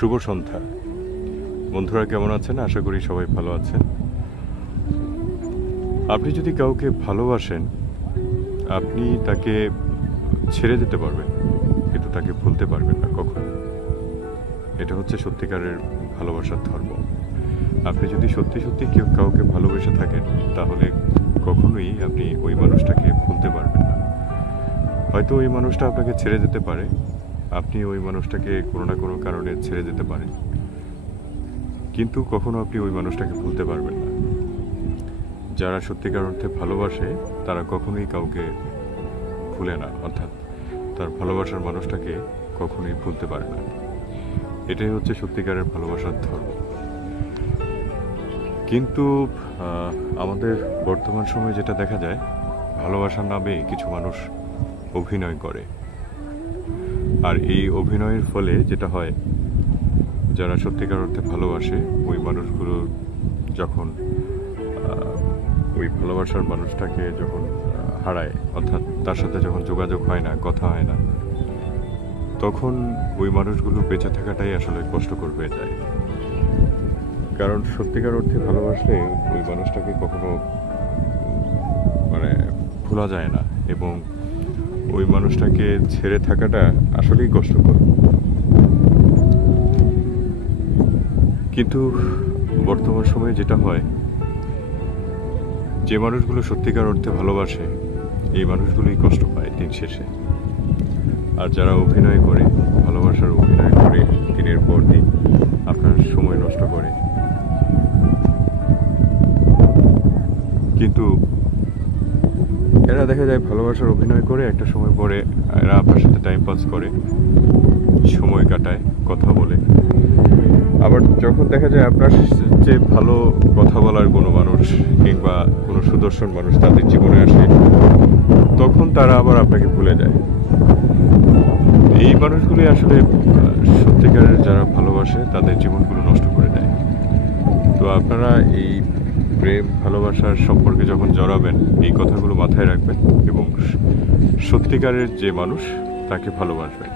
শুভ সন্ধ্যা বন্ধুরা, কেমন আছেন? আশা করি সবাই ভালো আছেন। আপনি যদি কাউকে ভালোবাসেন, আপনি তাকে ছেড়ে দিতে পারবেন, কিন্তু তাকে ভুলতে পারবেন না কখনো। এটা হচ্ছে সত্যিকারের ভালোবাসার ধর্ম। আপনি যদি সত্যি সত্যি কাউকে ভালোবেসে থাকেন, তাহলে কখনোই আপনি ওই মানুষটাকে ভুলতে পারবেন না। হয়তো ওই মানুষটা আপনাকে ছেড়ে যেতে পারে, আপনি ওই মানুষটাকে কোনো না কোনো কারণে ছেড়ে যেতে পারেন, কিন্তু কখনো আপনি ওই মানুষটাকে ভুলতে পারবেন না। যারা সত্যিকার অর্থে ভালোবাসে, তারা কখনোই কাউকে ভুলে না, অর্থাৎ তার ভালোবাসার মানুষটাকে কখনোই ভুলতে পারে না। এটাই হচ্ছে সত্যিকারের ভালোবাসার ধর্ম। কিন্তু আমাদের বর্তমান সময়ে যেটা দেখা যায়, ভালোবাসার নামে কিছু মানুষ অভিনয় করে, আর এই অভিনয়ের ফলে যেটা হয়, যারা সত্যিকার অর্থে ভালোবাসে, ওই মানুষগুলো যখন ওই ভালোবাসার মানুষটাকে যখন হারায়, অর্থাৎ তার সাথে যখন যোগাযোগ হয় না, কথা হয় না, তখন ওই মানুষগুলো বেঁচে থাকাটাই আসলে কষ্টকর হয়ে যায়। কারণ সত্যিকার অর্থে ভালোবাসলে ওই মানুষটাকে কখনো ভোলা যায় না, এবং ওই মানুষটাকে ছেড়ে থাকাটা আসলেই কষ্টকর। কিন্তু বর্তমান সময়ে যেটা হয়, যে মানুষগুলো সত্যিকার অর্থে ভালোবাসে, এই মানুষগুলোই কষ্ট পায় দিন শেষে। আর যারা অভিনয় করে, ভালোবাসার অভিনয় করে, দিনের পর দিন আপনার সময় নষ্ট করে, কিন্তু এরা দেখা যায় ভালোবাসার অভিনয় করে একটা সময় পরে এরা আপনার সাথে টাইম পাস করে, সময় কাটায়, কথা বলে। আবার যখন দেখা যায় আপনার যে ভালো কথা বলার কোনো মানুষ কিংবা কোনো সুদর্শন মানুষ তাদের জীবনে আসে, তখন তারা আবার আপনাকে ভুলে যায়। এই মানুষগুলি আসলে সত্যিকারের যারা ভালোবাসে, তাদের জীবনগুলো নষ্ট করে দেয়। তো আপনারা এই প্রেম ভালোবাসার সম্পর্কে যখন জড়াবেন, এই কথাগুলো মাথায় রাখবেন এবং সত্যিকারের যে মানুষ, তাকে ভালোবাসবেন।